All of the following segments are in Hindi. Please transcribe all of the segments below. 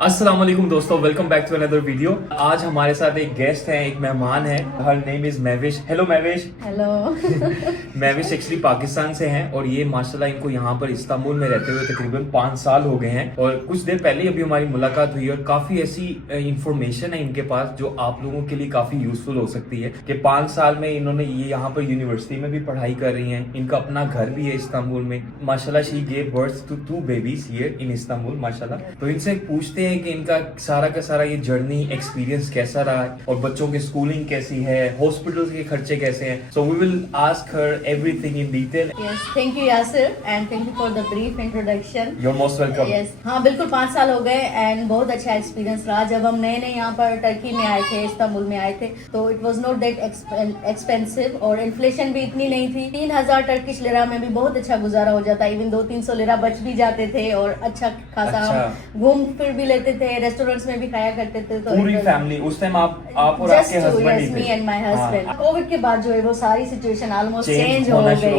अस्सलाम वालेकुम दोस्तों, welcome back to another video. आज हमारे साथ एक गेस्ट है, एक मेहमान है। Her name is Mahvish. Hello Mahvish. Hello. Mahvish actually Pakistan से हैं और ये माशाल्लाह इनको यहाँ पर इस्तांबुल में रहते हुए तकरीबन 5 साल हो गए हैं। और कुछ देर पहले अभी हमारी मुलाकात हुई और काफी ऐसी इंफॉर्मेशन है इनके पास जो आप लोगों के लिए काफी यूजफुल हो सकती है कि 5 साल में इन्होंने ये यहाँ पर यूनिवर्सिटी में भी पढ़ाई कर रही हैं। इनका अपना घर भी है इस्तांबुल में। माशाल्लाह she gave birth to 2 babies here in Istanbul माशाल्लाह। तो इनसे पूछते हैं कि इनका सारा का सारा ये जर्नी एक्सपीरियंस कैसा रहा है और बच्चों की स्कूलिंग कैसी है, हॉस्पिटल्स के खर्चे कैसे हैं। So we will ask her everything in detail. Yes, thank you Yasir and thank you for the brief introduction. You are most welcome. Yes, हाँ बिल्कुल 5 साल हो गए एंड बहुत अच्छा एक्सपीरियंस रहा। जब हम नए नए यहाँ पर टर्की में आए थे, इस्तांबुल में आए थे, तो it was not that expensive और इन्फ्लेशन भी इतनी नहीं थी। 3000 टर्किश लिरा में भी बहुत अच्छा गुजारा हो जाता। इवन 200-300 लिरा बच भी जाते थे और अच्छा खासा हम घूम फिर भी लेते थे, रेस्टोरेंट्स में भी खाया करते थे। तो पूरी फैमिली उस टाइम आप और आपके हस्बैंड ही थे। Me and my husband. Covid के बाद जो है वो सारी सिचुएशन ऑलमोस्ट चेंज होना शुरू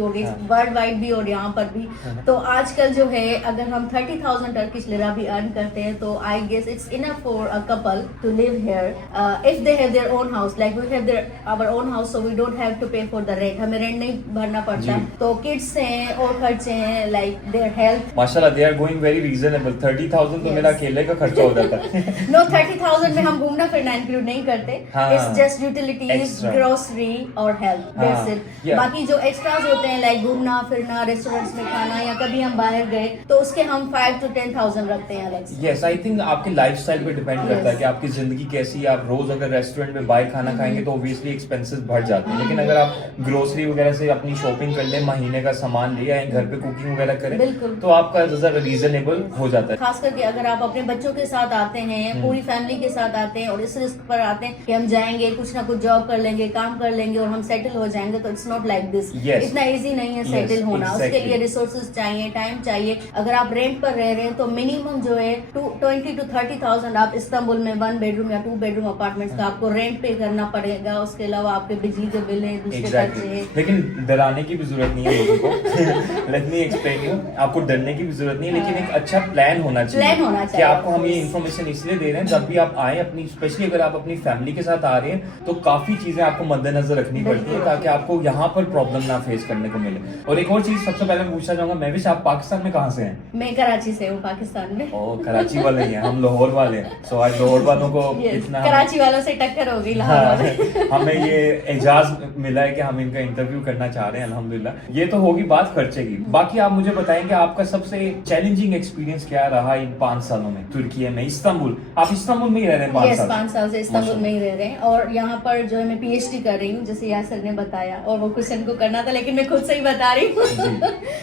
हो गई वर्ल्ड वाइड भी और यहाँ पर भी। तो आजकल जो है अगर हम 30,000 टर्किश लिरा भी अर्न करते हैं तो I guess it's enough for a couple to live here if they have their own house. Like we have their our own house, so we don't have to pay for the rent. हमें रेंट नहीं भरना पड़ता। तो किड्स हैं और खर्चे हैं लाइक देयर हेल्थ। माशाल्लाह they are going very reasonable. 30,000 तो मेरा अकेले का खर्चा हो जाता है। नो, 30,000 में हम घूमना फिरना इंक्लूड नहीं करते। इट्स जस्ट यूटिलिटीज, ग्रोसरी और हेल्थ, दैट्स इट। बाकी जो एक्स्ट्राज होते हैं लाइक घूमना फिरना, रेस्टोरेंट्स में खाना या कभी हम बाहर गए तो उसके हम 5 to 10,000 रखते हैं अलग से। यस, आई थिंक आपके लाइफस्टाइल पे डिपेंड करता है कि आपकी जिंदगी कैसी है। आप रोज अगर रेस्टोरेंट में बाहर खाना खाएंगे तो ऑब्वियसली एक्सपेंसेस बढ़ जाते हैं। लेकिन अगर आप ग्रोसरी वगैरह से अपनी शॉपिंग कर लें, महीने का सामान ले आए, घर पे कुकिंग वगैरह करें तो आपका रीजनेबल हो जाता है। खास करके अगर आप अपने बच्चों के साथ आते हैं, पूरी फैमिली के साथ आते हैं और इस रिस्क पर आते हैं कि हम जाएंगे, कुछ ना कुछ जॉब कर लेंगे, काम कर लेंगे और हम सेटल हो जाएंगे, तो इट्स नॉट लाइक दिस। इतना इजी नहीं है सेटल होना। उसके लिए रिसोर्सेज चाहिए, टाइम चाहिए। अगर आप रेंट पर रह रहे हैं तो मिनिमम जो है 20 to 30,000 आप इस्तांबुल में 1 बेडरूम या 2 बेडरूम अपार्टमेंट्स का आपको रेंट पे करना पड़ेगा। उसके अलावा आपके बिजली के बिल है, दूसरे खर्चे हैं। लेकिन डराने की भी जरूरत नहीं है लोगों को। Let me explain you. आपको डरने की भी जरूरत नहीं है, लेकिन एक अच्छा प्लान होना चाहिए कि आपको हम ये इन्फॉर्मेशन इसलिए दे रहे हैं जब भी आप आए अपनी, स्पेशली अगर आप अपनी फैमिली के साथ आ रहे हैं तो काफी चीजें आपको मद्देनजर रखनी पड़ती है ताकि आपको यहाँ पर प्रॉब्लम ना फेस करने को मिले। और एक और चीज सबसे पहले मैं पूछना चाहूंगा, महविश आप पाकिस्तान में कहाँ से हैं? मैं कराची से हूँ, पाकिस्तान में। ओ, कराची वाले ही हैं, हम लाहौर वाले हैं। सो आज लाहौर वालों को इतना कराची वालों से टक्कर हो गई लाहौर। हमें ये एजाज मिला है कि हम इनका इंटरव्यू करना चाह रहे हैं। अल्हम्दुलिल्लाह। ये तो होगी बात खर्चे की। बाकी आप मुझे बताएं कि आपका सबसे चैलेंजिंग एक्सपीरियंस क्या रहा इन 5 सालों में तुर्की में, इस्तांबुल? आप इस्तांबुल में ही रह रहे हैं 5 साल? 5 साल से इस्तांबुल में ही रह रहे हैं और यहाँ पर जो है मैं पीएचडी कर रही हूँ, जैसे यासर ने बताया। और वो क्वेश्चन को करना था लेकिन मैं खुद से ही बता रही हूँ।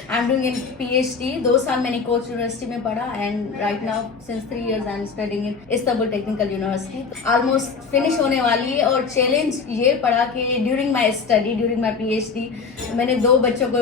I am doing in PhD. 2 साल मैंने कोच यूनिवर्सिटी में पढ़ा and right now since 3 years I am studying in Istanbul Technical University. Almost finish होने वाली है और चैलेंज ये पड़ा कि during my study, during my PhD मैंने 2 बच्चों को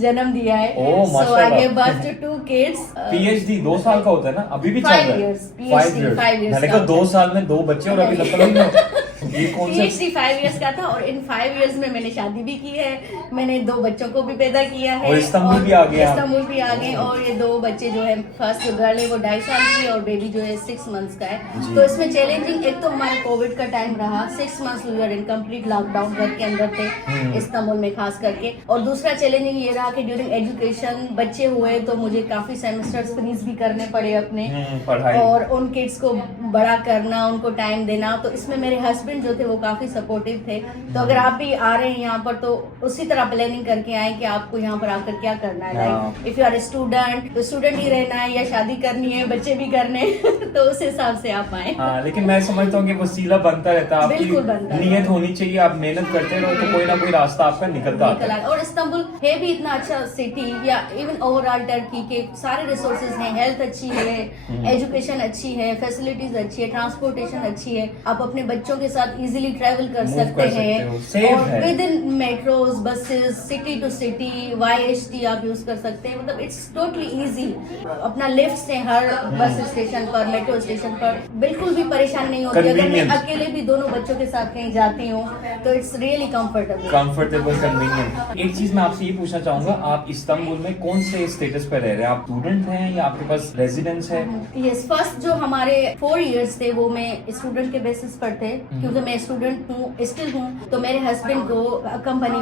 जन्म दिया है। So I give birth to 2 kids। PhD 2 साल का होता है ना, अभी भी चल रहा है? 5 years। मैंने कहा 2 साल में 2 बच्चे और अभी मतलब पीएचडी 5 years का था और इन 5 years में मैंने शादी भी की है, मैंने 2 बच्चों को भी पैदा किया है और इस्तांबुल भी आ गया। इस्तांबुल भी आ गए और ये 2 बच्चे जो है, फर्स्ट जो गर्ल है वो 2.5 साल की और बेबी जो है 6 months का है। तो इसमें चैलेंजिंग एक तो हमारे कोविड का टाइम रहा, 6 months we were in complete lockdown, घर के अंदर थे इस्तांबुल में खास करके। और दूसरा चैलेंजिंग ये रहा कि ड्यूरिंग एजुकेशन बच्चे हुए तो मुझे काफी सेमेस्टर्स फिनिश भी करने पड़े अपने और उन किड्स को बड़ा करना, उनको टाइम देना। तो इसमें मेरे हस्बैंड जो थे वो काफी सपोर्टिव थे। तो अगर आप भी आ रहे हैं यहाँ पर तो उसी तरह प्लानिंग करके आए कि आपको यहाँ पर आकर क्या करना है। Like if you are student तो स्टूडेंट ही रहना है या शादी करनी है, बच्चे भी करने तो उस हिसाब से आप आए। हाँ, लेकिन मैं समझता हूँ कि वसीला बनता रहता है, आपकी नियत होनी चाहिए, आप मेहनत करते रहो तो कोई ना कोई रास्ता आपका निकलता आता है। और इस्तांबुल है भी इतना अच्छा सिटी या इवन ओवरऑल टर्की के सारे रिसोर्सेज हैं, हेल्थ अच्छी है, एजुकेशन अच्छी है, फैसिलिटीज अच्छी है, ट्रांसपोर्टेशन अच्छी है। आप अपने बच्चों के साथ साथ इजीली ट्रेवल कर Move सकते कर सकते हैं हो, safe और है। Within metros, buses, city to city, YHT आप यूज कर सकते हैं। मतलब इट्स टोटली इजी। अपना लिफ्ट से हर बस स्टेशन पर, मेट्रो स्टेशन पर बिल्कुल भी परेशान नहीं होती। अगर मैं Convenient. अकेले भी दोनों बच्चों के साथ कहीं जाती हूँ तो it's really comfortable. Comfortable, convenient. एक चीज मैं आपसे ये पूछना चाहूंगा, आप इस्तांबुल में कौन से स्टेटस पे रह रहे हैं? आप स्टूडेंट हैं या आपके पास रेजिडेंस है? यस, फर्स्ट जो हमारे 4 इयर्स थे वो मैं स्टूडेंट के बेसिस पर थे, क्योंकि मैं स्टूडेंट हूँ, स्टिल हूँ। तो मेरे हस्बैंड को कंपनी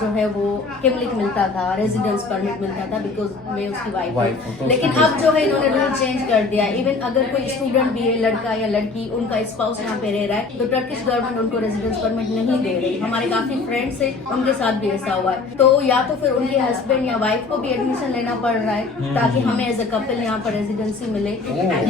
जो है वो किमलिक मिलता था, रेजिडेंस परमिट मिलता था, बिकॉज मैं उसकी वाइफ Wife हो, हूँ। तो लेकिन उसकी अब जो है इन्होंने रूल चेंज कर दिया। इवन अगर कोई स्टूडेंट भी है, लड़का या लड़की, उनका स्पाउस यहाँ पे रह रहा है तो टर्किश गवर्नमेंट उनको रेजिडेंस परमिट नहीं दे रही। हमारे काफी फ्रेंड्स है, उनके साथ भी ऐसा हुआ है। तो या तो फिर उनके हस्बैंड या वाइफ को भी एडमिशन लेना पड़ रहा है ताकि हमें एज अ कपल यहाँ पर रेजिडेंसी मिले,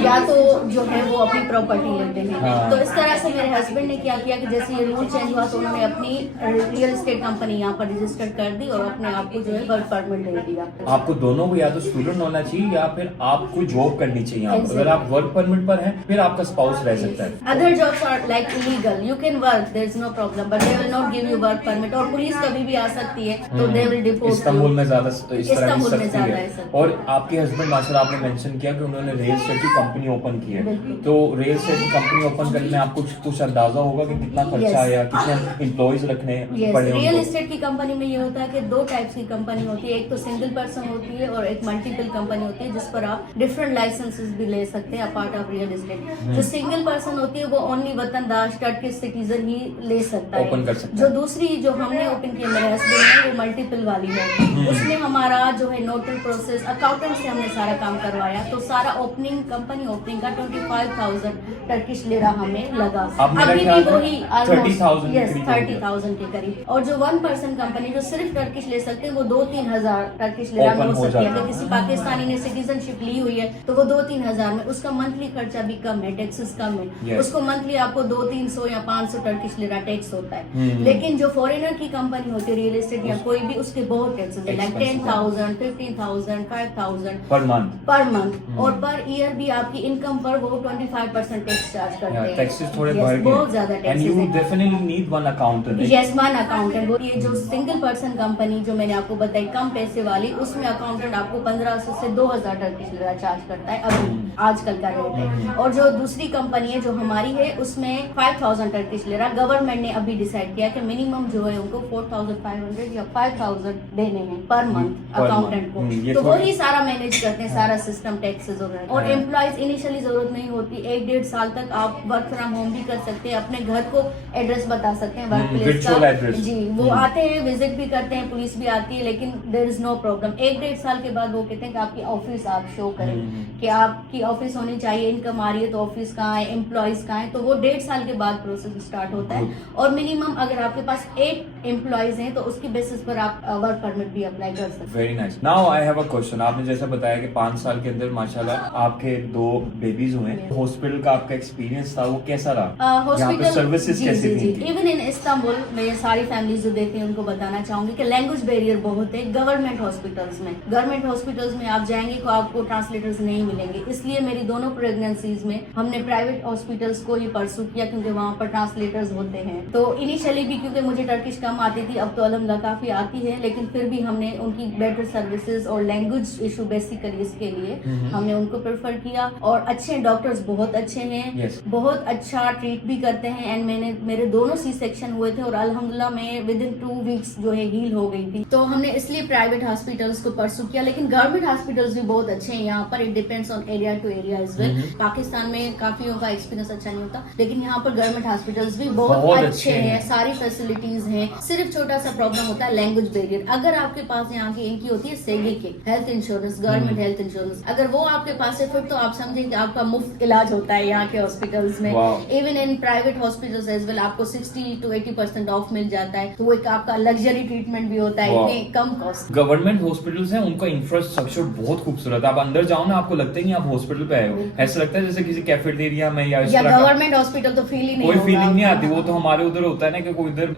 या तो जो है वो अपनी प्रॉपर्टी लेते हैं। हाँ। तो इस तरह से मेरे हस्बैंड ने क्या किया कि जैसे ये रूल चेंज हुआ तो उन्होंने अपनी रियल एस्टेट कंपनी यहाँ पर रजिस्टर कर दी और अपने आप को जो है वर्क परमिट दे दिया। आपको दोनों को या तो स्टूडेंट होना चाहिए या फिर आपको जॉब करनी चाहिए यहाँ पर। Exactly. अगर आप वर्क परमिट पर हैं फिर आपका स्पाउस रह सकता है। Other jobs are like illegal, you can work, there is no problem, but they will not give you work permit. और पुलिस कभी भी आ सकती है तो दे विल डिपोर्ट। इस्तांबुल में ज्यादा इस तरह की इस्तांबुल में सख्ती ज्यादा है। है सख्ती। और आपके हस्बैंड माशाल्लाह, आपने मेंशन किया कि उन्होंने रियल एस्टेट की कंपनी ओपन की है। बिल्कुल। तो रियल एस्टेट की कंपनी ओपन करने में आपको कुछ अंदाजा होगा कि कितना खर्चा Yes. है या कितने एम्प्लॉइज रखने पड़े रियल उनको? एस्टेट की कंपनी में ये होता है कि 2 टाइप्स की कंपनी होती है। एक तो सिंगल पर्सन होती है और एक मल्टीपल कंपनी होती है, जिस पर आप डिफरेंट लाइसेंसेस भी ले सकते हैं अपार्ट ऑफ रियल एस्टेट। जो सिंगल पर्सन होती है वो ओनली वतनदार टर्किश सिटीजन ही ले सकता है। Open कर सकता है। जो दूसरी जो हमने ओपन की मेरे हस्बैंड ने, वो मल्टीपल वाली है। उसमें हमारा जो है नोटरी प्रोसेस, अकाउंटेंट से हमने सारा काम करवाया। तो सारा ओपनिंग, कंपनी ओपनिंग का 25,000 टर्किश लिरा हमें लगा। अब मेरा अभी भी ख्याल है वही 30,000 यस, के करीब हो गया। 30,000 के करीब। और जो 1 पर्सन कंपनी जो सिर्फ टर्किश ले सकते हैं वो 2-3 हजार टर्किश लिरा में Open हो हो सकती है। जाता अगर है। किसी पाकिस्तानी ने सिटीजनशिप ली हुई है तो वो 2-3 हजार में, उसका मंथली खर्चा भी कम है, टैक्सेस कम है। Yes. उसको मंथली आपको 200-300 या 500 टर्किश लिरा टैक्स होता है। हम्म। लेकिन जो फॉरेनर की कंपनी होती है, रियल एस्टेट या कोई भी, उसके बहुत टैक्सेस है, like Expensive 10,000, 15,000, 5,000 per month. Per month. और पर ईयर भी आपकी इनकम पर वो 25% टैक्स चार्ज करते हैं। टैक्सेस थोड़े Yes, बढ़ गए। बहुत ज्यादा एंड टैक्सेस यू है। Definitely need one accountant. Yes, one accountant. ये जो सिंगल पर्सन कंपनी जो मैंने आपको बताई कम पैसे वाली, उसमें अकाउंटेंट आपको 1500 से 2,000 टर्किश लिरा चार्ज करता है अभी आजकल का रेट है। और जो दूसरी कंपनी है जो हमारी है, उसमें 5,000 टर्किश लिरा गवर्नमेंट ने अभी डिसाइड किया कि मिनिमम जो है उनको 4,500 या 5,000 देने हैं per month per accountant month. ये को। तो थोड़ा- वही सारा मैनेज करते हैं, सारा सिस्टम, टैक्सेस वगैरह। और एम्प्लॉयज इनिशियली जरूरत नहीं होती। 1-1.5 साल तक आप वर्क फ्रॉम होम भी कर सकते हैं, अपने घर को एड्रेस बता सकते हैं वर्क प्लेस virtual का। address. जी, वो आते हैं, विजिट भी करते हैं, पुलिस भी आती है, लेकिन देयर इज नो प्रॉब्लम। 1-1.5 साल के बाद वो कहते हैं कि आपकी ऑफिस आप शो करें कि आपकी ऑफिस होनी चाहिए, इनकम आ रही है तो ऑफिस कहाँ है, एम्प्लॉयज कहाँ है। तो वो 1.5 साल के बाद प्रोसेस स्टार्ट होता है। और मिनिमम अगर आपके पास 8 एम्प्लॉयज हैं तो उसकी बेसिस पर आप वर्क परमिट भी अप्लाई कर सकते हैं। Very nice. Now I have a question. आपने जैसा बताया कि 5 साल के अंदर माशाल्लाह आपके 2 बेबीज हुए। हॉस्पिटल का आपका एक्सपीरियंस था, वो कैसा रहा? यहाँ पे सर्विसेज कैसी थी? इवन इन इस्तांबुल में सारी फैमिलीज जो देखती हैं उनको बताना चाहूंगी कि लैंग्वेज बैरियर बहुत है गवर्नमेंट हॉस्पिटल्स में। गवर्नमेंट हॉस्पिटल्स में आप जाएंगे तो आपको ट्रांसलेटर्स नहीं मिलेंगे। इसलिए मेरी दोनों प्रेगनेंसीज में हमने प्राइवेट हॉस्पिटल्स को ही परसू किया, क्योंकि वहाँ पर ट्रांसलेटर्स होते हैं। तो इनिशियली भी क्योंकि मुझे टर्किश कम आती थी, अब तो अल्हम्दुलिल्लाह काफी आती है, लेकिन फिर भी हमने उनकी बेटर सर्विसेज और लैंग्वेज इशू बेसिकली इसके लिए हमने उनको प्रेफर किया। और अच्छे डॉक्टर्स बहुत अच्छे हैं, Yes. बहुत अच्छा ट्रीट भी करते हैं। एंड मेरे दोनों सी सेक्शन हुए थे और अल्हम्दुलिल्लाह मैं विद इन 2 वीक्स जो है हील हो गई थी। तो हमने इसलिए प्राइवेट हॉस्पिटल्स को परसू किया, लेकिन गवर्नमेंट हॉस्पिटल्स भी बहुत अच्छे हैं यहाँ पर। It depends on area to area as well. Pakistan में काफियों का एक्सपीरियंस अच्छा नहीं होता, लेकिन यहाँ पर गवर्नमेंट हॉस्पिटल्स भी बहुत बहुत अच्छे अच्छे हैं, हैं। सारी फैसिलिटीज हैं। सिर्फ छोटा सा प्रॉब्लम होता है लैंग्वेज बैरियर। अगर आपके पास यहाँ की इनकी होती है सेगी की health insurance, government health insurance, अगर वो आपके पास है फिर तो आप समझें कि आपका मुफ्त इलाज होता है यहाँ के हॉस्पिटल्स में। Wow. Even in private hospitals as well आपको 60 to 80% ऑफ मिल जाता है। तो वो एक आपका लग्जरी ट्रीटमेंट भी होता है Wow. इतने कम कॉस्ट। गवर्नमेंट हॉस्पिटल्स हैं, उनका इंफ्रास्ट्रक्चर बहुत खूबसूरत है। आप अंदर जाओ ना, आपको लगता ही नहीं आप हॉस्पिटल पे आए हो। ऐसा लगता है जैसे किसी कैफेटेरिया में या इस या तरह का। गवर्नमेंट हॉस्पिटल तो फील ही नहीं कोई होगा फीलिंग नहीं आपको। आती। वो तो हमारे उधर होता है ना कि कोई इधर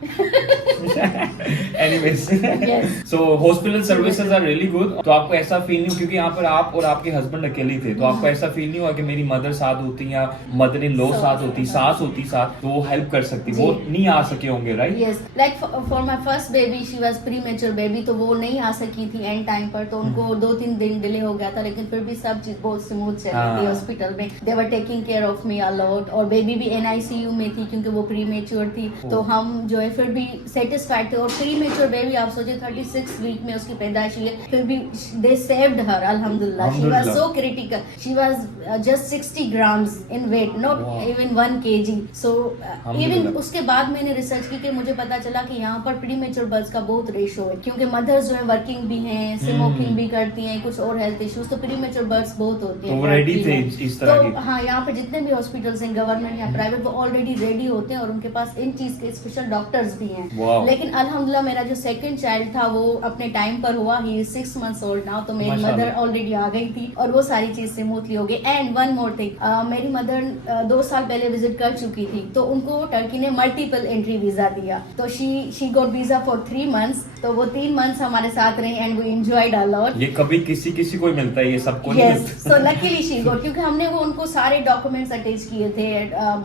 anyways. Yes. So hospital services are really good. तो आपको ऐसा फील नहीं, क्योंकि यहाँ पर आप और आपके हस्बैंड अकेले थे, तो आपको ऐसा फील नहीं हुआ कि मेरी मदर साथ होती या मदर इन लॉ साथ होती, सास होती साथ, तो वो हेल्प कर सकती, जी। वो नहीं आ सके होंगे, right? Yes, like for my first baby she was premature baby, तो वो नहीं आ सकी थी एंड टाइम पर, तो उनको 2-3 दिन डिले हो गया था, लेकिन फिर भी सब चीज बहुत स्मूथ चल रही थी हाँ। हॉस्पिटल में। They were taking care of me a lot, और बेबी भी NICU में थी क्योंकि वो प्रीमेच्योर थी, तो हम जो है फिर भी सेटिस्फाइड थे। और प्रीमेच्योर बेबी आप सोचिए 36 वीक में उसकी पैदाइश हुई है, फिर भी दे सेव्ड हर, अल्हम्दुलिल्लाह। शी वाज अल्हम्दुलिल्लाह। So critical, she was just 60 grams in weight, not Wow. even 1 kg. So अल्हम्दुलिल्लाह। इवन उसके बाद मैंने रिसर्च की कि मुझे पता चला कि यहाँ पर प्रीमेच्योर बर्थ का बहुत रेशो है, क्योंकि मदर्स जो है वर्किंग भी हैं, स्मोकिंग भी करती हैं, कुछ और हेल्थ इश्यूज, तो प्रीमेच्योर बर्थ बहुत होती तो है। वो रेडी थे इस तरह तो की? हाँ, यहाँ पर जितने भी हॉस्पिटल्स हैं, गवर्नमेंट या प्राइवेट, वो ऑलरेडी रेडी होते हैं और उनके पास इन चीज के स्पेशल डॉक्टर्स भी हैं। Wow. लेकिन अल्हम्दुलिल्लाह मेरा जो सेकंड चाइल्ड था वो अपने टाइम पर हुआ, he is 6 months old now, तो मेरी माशाल्लाह। मदर ऑलरेडी आ गई थी और वो सारी चीज स्मूथली हो गई। एंड वन मोर थिंग, मेरी मदर 2 साल पहले विजिट कर चुकी थी, तो उनको टर्की ने मल्टीपल एंट्री वीजा दिया, तो she got visa for 3 months, तो वो 3 months हमारे साथ रही and we enjoyed a lot. ये कभी किसी को ही मिलता है, ये सबको नहीं यस, मिलता। सो लकीली शी गॉट, क्योंकि हमने वो उनको सारे डॉक्यूमेंट्स अटैच किए थे,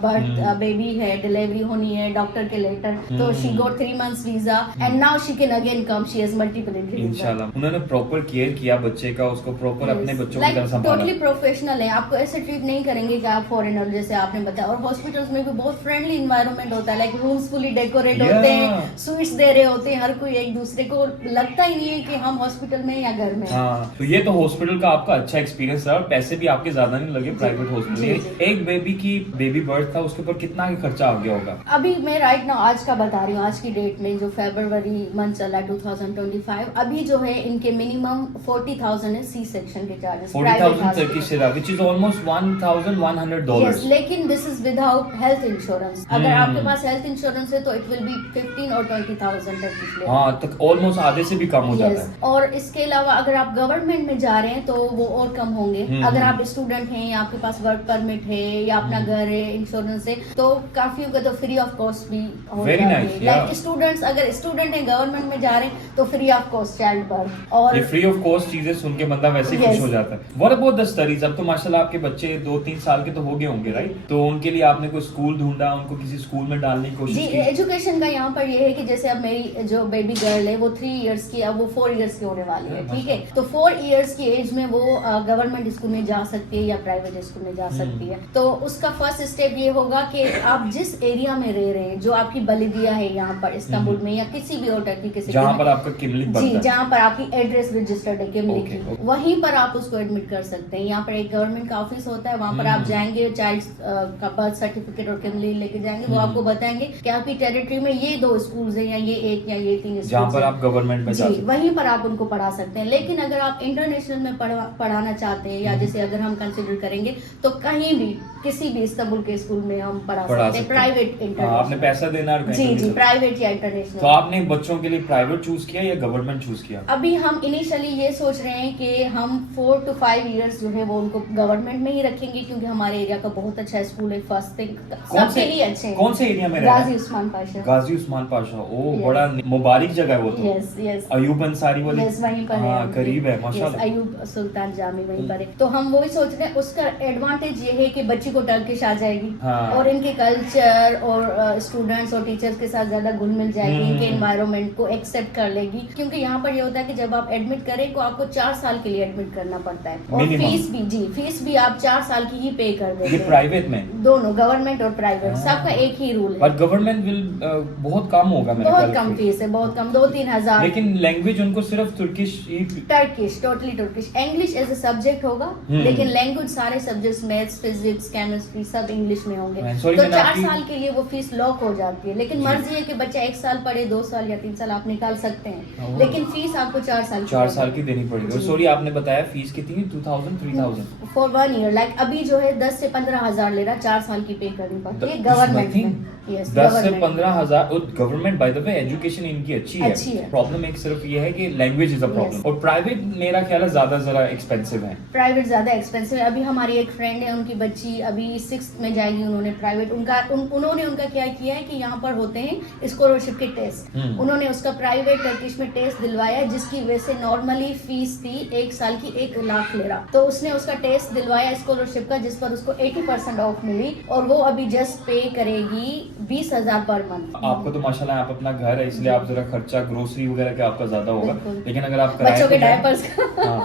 बर्थ, बेबी है, डिलीवरी होनी है, डॉक्टर के लेटर, तो she got 3 months visa and now she can again come, she has multiple entry visa. इंशाल्लाह उन्होंने प्रॉपर केयर किया बच्चे का, उसको प्रॉपर अपने बच्चों की तरह संभाला। टोटली प्रोफेशनल है, आपको ऐसे ट्रीट नहीं करेंगे कि आप फॉरेनर जैसे आपने बताया। और हॉस्पिटल्स में भी बहुत फ्रेंडली इन्वायरमेंट होता है, लाइक रूम्स फुली डेकोरेट होते हैं, स्वीट्स दे रहे होते हैं, हर कोई एक दूसरे को, लगता ही नहीं है कि हम हॉस्पिटल में या घर में। हाँ, तो ये तो हॉस्पिटल का आपका अच्छा एक्सपीरियंस रहा, और पैसे भी आपके ज्यादा नहीं लगे प्राइवेट हॉस्पिटल जी, में। जी। एक बेबी की बेबी बर्थ था, उसके ऊपर कितना खर्चा आ गया होगा? अभी मैं राइट नाउ आज का बता रही हूँ, आज की डेट में जो फरवरी मंथ चला 2025, अभी जो है इनके मिनिमम 40,000 है सी सेक्शन के charges, 40,000 Turkish lira, which is almost $1,100. Yes, लेकिन this is without health insurance. अगर आपके पास हेल्थ इंश्योरेंस है तो इट विल बी 15 और 20,000 टर्किश लिरा। हाँ, तक ऑलमोस्ट आधे से भी कम हो जाता Yes. है। और इसके अलावा अगर आप गवर्नमेंट में जा रहे हैं तो वो और कम होंगे। अगर आप स्टूडेंट हैं या आपके पास वर्क परमिट है या अपना घर है, इंश्योरेंस है, तो काफी होगा, तो फ्री ऑफ कॉस्ट भी हो Very जाएगी। nice, yeah. लाइक स्टूडेंट्स, अगर स्टूडेंट हैं गवर्नमेंट में जा रहे हैं तो free of cost child birth. और ये फ्री ऑफ कॉस्ट चीजें सुन के बंदा वैसे ही Yes. खुश हो जाता है। What about the studies? अब तो माशाल्लाह आपके बच्चे 2-3 साल के तो हो गए होंगे, राइट? तो उनके लिए आपने कोई स्कूल ढूंढा, उनको किसी स्कूल में डालने की जी, कोशिश की? एजुकेशन का यहाँ पर ये है कि जैसे अब मेरी जो बेबी गर्ल है वो 3 इयर्स की, अब वो 4 इयर्स की होने वाली है, ठीक है। तो 4 इयर्स की एज में वो गवर्नमेंट स्कूल में जा सकती है या प्राइवेट स्कूल में जा सकती है। तो उसका फर्स्ट स्टेप ये होगा कि आप जिस एरिया में रह रहे हैं, जो आपकी बलिदिया है यहाँ पर इस्तांबुल में या किसी भी और टर्की के जहाँ पर आपका किमलिक जी, बनता है। जहाँ पर आपकी एड्रेस रजिस्टर्ड है किमलिक Okay, की, okay. वहीं पर आप उसको एडमिट कर सकते हैं। यहाँ पर एक गवर्नमेंट का ऑफिस होता है, वहाँ पर आप जाएंगे, चाइल्ड का बर्थ सर्टिफिकेट और किमली लेके जाएंगे, वो आपको बताएंगे कि आपकी टेरिटरी में ये 2 स्कूल्स हैं या ये 1 या ये 3 जहाँ पर आप गवर्नमेंट में जा जी, सकते वहीं पर आप उनको पढ़ा सकते हैं। लेकिन अगर आप इंटरनेशनल में पढ़ाना चाहते हैं, या जैसे अगर हम कंसिडर करेंगे तो कहीं भी किसी भी इस्तांबुल के स्कूल में हम पढ़ा सकते हैं, प्राइवेट हाँ, आपने इंटरनेशनल। पैसा देना और जी कहीं जी, नहीं। प्राइवेट या तो इंटरनेशनल। आपने बच्चों के लिए प्राइवेट चूज किया या गवर्नमेंट चूज किया? अभी हम इनिशियली ये सोच रहे हैं कि हम 4 to 5 इयर्स जो है वो उनको गवर्नमेंट में ही रखेंगे, क्योंकि हमारे एरिया का बहुत अच्छा स्कूल है। फर्स्ट थिंग सबके लिए अच्छे हैं। कौन से एरिया में रह रहे गाजी हैं? उस्मान पाशा। गाजी उस्मान पाशा। ओ, Yes. बड़ा मुबारक जगह है वो तो। यस यस अयूब अंसारी वाली। यस, वहीं पर है। हाँ, करीब है माशाल्लाह। अयूब सुल्तान जामी वहीं पर है। तो हम वही सोच रहे हैं, उसका एडवांटेज ये है कि बच्ची को टर्किश आ जाएगी, हाँ। और इनके कल्चर और स्टूडेंट्स और टीचर्स के साथ ज्यादा घुल मिल जाएगी, इनके एनवायरनमेंट को एक्सेप्ट कर लेगी। क्योंकि यहाँ पर ये होता है कि जब आप एडमिट करें तो आपको 4 साल के लिए एडमिट करना पड़ता है, और Minimum. फीस भी आप 4 साल की ही पे कर देते ये हैं। प्राइवेट में? दोनों, गवर्नमेंट और प्राइवेट, हाँ। सबका एक ही रूल है। पर गवर्नमेंट विल बहुत कम होगा मेरे बहुत ख्याल कम से। फीस है, बहुत कम, 2-3 हजार। लेकिन लैंग्वेज उनको सिर्फ तुर्किश ही। Turkish, totally Turkish. English as a subject होगा, लेकिन लैंग्वेज सारे सब्जेक्ट्स, मैथ्स, फिजिक्स, केमिस्ट्री सब इंग्लिश में होंगे। Sorry, तो मैंने 4 आपकी- साल के लिए वो फीस लॉक हो जाती है। लेकिन मर्जी है कि बच्चा 1 साल पढ़े, 2 साल या 3 साल आप निकाल सकते हैं, ओह। लेकिन फीस आपको 4 साल 4 साल की देनी पड़ेगी। और जी। सॉरी, आपने बताया फीस कितनी? 2,000 3,000 फॉर 1 ईयर। लाइक अभी जो है 10 से 15 हजार ले रहा, 4 साल की पे करनी पड़ती है It's गवर्नमेंट nothing. में। Yes, 10 से government 15 हजार। और government by the way education इनकी अच्छी अच्छी है। है। प्रॉब्लम एक सिर्फ ये है कि language is a problem. Yes. और प्राइवेट मेरा ख्याल है ज्यादा जरा एक्सपेंसिव है। प्राइवेट ज्यादा एक्सपेंसिव है। अभी हमारी एक फ्रेंड है, उनकी बच्ची अभी 6th में जाएगी, उन्होंने प्राइवेट उन्होंने उनका क्या किया है कि यहाँ पर होते हैं स्कॉलरशिप के टेस्ट, उन्होंने उसका प्राइवेट टर्किश में टेस्ट दिलवाया, जिसकी वजह से नॉर्मली फीस थी 1 साल की 1 लाख लिरा, तो उसने उसका टेस्ट दिलवाया स्कॉलरशिप का, जिस पर उसको 80% ऑफ मिली, और वो अभी जस्ट पे करेगी 20,000 पर मंथ। आपको तो माशाल्लाह आप अपना घर है, इसलिए आप जरा खर्चा ग्रोसरी वगैरह का आपका ज्यादा होगा, बिल्कुल। लेकिन अगर आप बच्चों के पे जाएं- डायपर्स का हाँ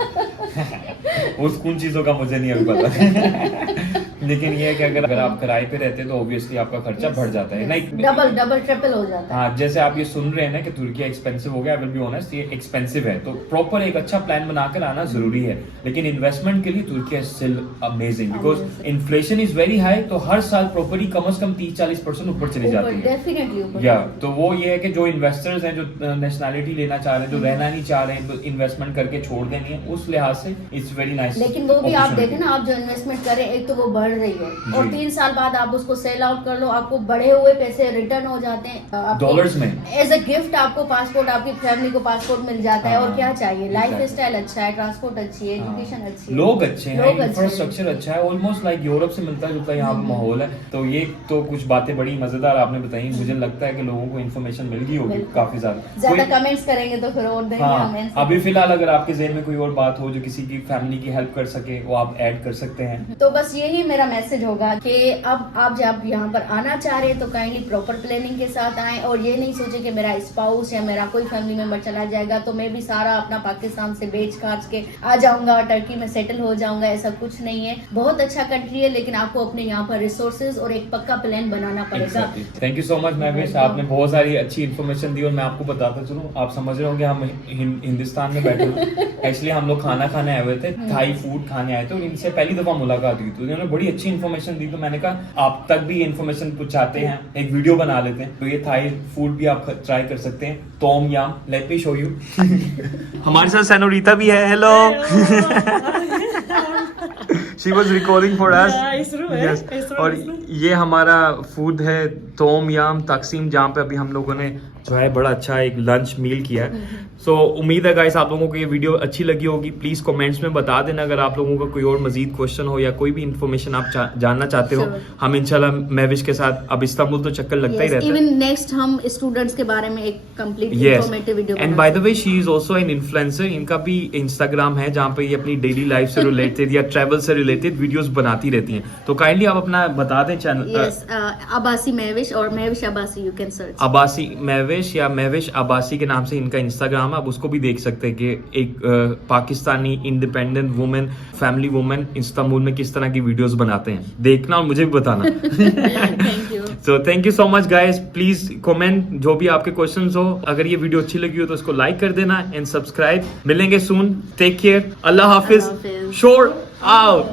उस कुछ चीजों का मुझे नहीं अभी पता लेकिन ये है कि अगर आप किराए पे रहते हैं तो ऑब्वियसली आपका खर्चा बढ़ जाता है। नहीं डबल ट्रिपल हो जाता है। हाँ, जैसे आप ये सुन रहे हैं ना कि तुर्की एक्सपेंसिव हो गया, आई विल बी ऑनेस्ट, ये एक्सपेंसिव है, तो प्रॉपर एक अच्छा प्लान बनाकर आना जरूरी है। लेकिन इन्वेस्टमेंट के लिए तुर्की is still amazing because inflation is very high, तो हर साल प्रॉपर्टी कम से कम 30-40% ऊपर चली जाती है। डेफिनेटली या तो वो ये है कि जो इन्वेस्टर्स हैं, जो नेशनैलिटी लेना चाह रहे हैं, जो रहना नहीं चाह रहे हैं, इन्वेस्टमेंट करके छोड़ देनी है, उस लिहाज से इट्स वेरी नाइस। लेकिन वो भी आप देखें ना, आप जो इन्वेस्टमेंट करें, एक तो वो बढ़ रही है और 3 साल बाद आप उसको सेल आउट कर लो, आपको बढ़े हुए पैसे रिटर्न हो जाते हैं डॉलर्स में। एज अ गिफ्ट आपको पासपोर्ट, आपकी फैमिली को पासपोर्ट मिल जाता है। और क्या चाहिए, लाइफ स्टाइल अच्छा है, ट्रांसपोर्ट अच्छी है, एजुकेशन अच्छी है, लोग अच्छे हैं, इंफ्रास्ट्रक्चर अच्छा है, ऑलमोस्ट लाइक यूरोप से मिलता जुलता यहाँ पे माहौल है। तो ये तो कुछ बातें बड़ी मजेदार आपने बताई, मुझे लगता है कि लोगों को इन्फॉर्मेशन मिल गई होगी काफी ज्यादा कमेंट्स करेंगे तो फिर और देंगे हमें। अभी फिलहाल अगर आपके ज़हन में कोई और बात हो जो किसी की फैमिली की हेल्प कर सके, वो आप ऐड कर सकते हैं। तो बस यही मेरा मैसेज होगा कि अब आप जब यहाँ पर आना चाह रहे हैं तो काइंडली प्रॉपर प्लानिंग के साथ आएं, और ये नहीं सोचे कि मेरा स्पाउस या मेरा कोई फैमिली मेंबर चला जाएगा तो मैं भी सारा अपना पाकिस्तान से बेच खाच के आ जाऊंगा, टर्की में सेटल हो जाऊंगा। ऐसा कुछ नहीं है, बहुत अच्छा कंट्री है, लेकिन आपको अपने यहाँ पर रिसोर्सेज और एक पक्का प्लान बनाना पड़ेगा। Thank you so much Mahwish, आपने बहुत सारी अच्छी इन्फॉर्मेशन दी और मैं आपको बताता चलूं, आप समझ रहे होंगे हम हिंदुस्तान में बैठे हुए, एक्चुअली हम लोग खाना खाने आए हुए थे, थाई फूड खाने आए थे, और इनसे पहली दफा मुलाकात हुई, तो इन्होंने बड़ी अच्छी इन्फॉर्मेशन दी, तो मैंने कहा आप तक भी इन्फॉर्मेशन पहुंचाते हैं, एक वीडियो बना लेते हैं। तो ये थाई फूड भी आप ट्राई कर सकते हैं, तोम याम, लेट मी शो यू। हमारे साथ सेनोरिटा भी है, hello. She was recording for us. Yes. और ये हमारा फूड है तोम याम तकसीम, जहाँ पे अभी हम लोगों ने जो है बड़ा अच्छा एक लंच मील किया है। सो उम्मीद है गाइस आप लोगों को ये वीडियो अच्छी लगी होगी। प्लीज कमेंट्स में बता देना अगर आप लोगों का कोई और मजीद क्वेश्चन हो या कोई भी इन्फॉर्मेशन आप जानना चाहते हो। हम इंशाल्लाह महविश के साथ अब इस्तांबुल तो चक्कर लगता ही रहता है। इवन नेक्स्ट हम स्टूडेंट्स के बारे में एक complete informative video and by the way she is also an influencer, इनका भी इंस्टाग्राम है जहाँ पे ये अपनी डेली लाइफ से रिलेटेड या ट्रैवल से रिलेटेड वीडियोस बनाती रहती हैं। तो काइंडली आप अपना बता दें चैनल। यस, अब्बासी महविश और Mahvish Abbasi, you can search Abbasi Mahvish या महविश अब्बासी के नाम से इनका इंस्टाग्राम है, आप उसको भी देख सकते हैं कि एक Pakistani independent women, family women Istanbul में किस तरह की वीडियोस बनाते हैं, देखना और मुझे भी बताना। Thank you. So thank you so much guys, please comment जो भी आपके क्वेश्चंस हो, अगर ये वीडियो अच्छी लगी हो तो इसको लाइक कर देना एंड सब्सक्राइब। मिलेंगे सून, टेक केयर, अल्लाह हाफिज, शोर आउट।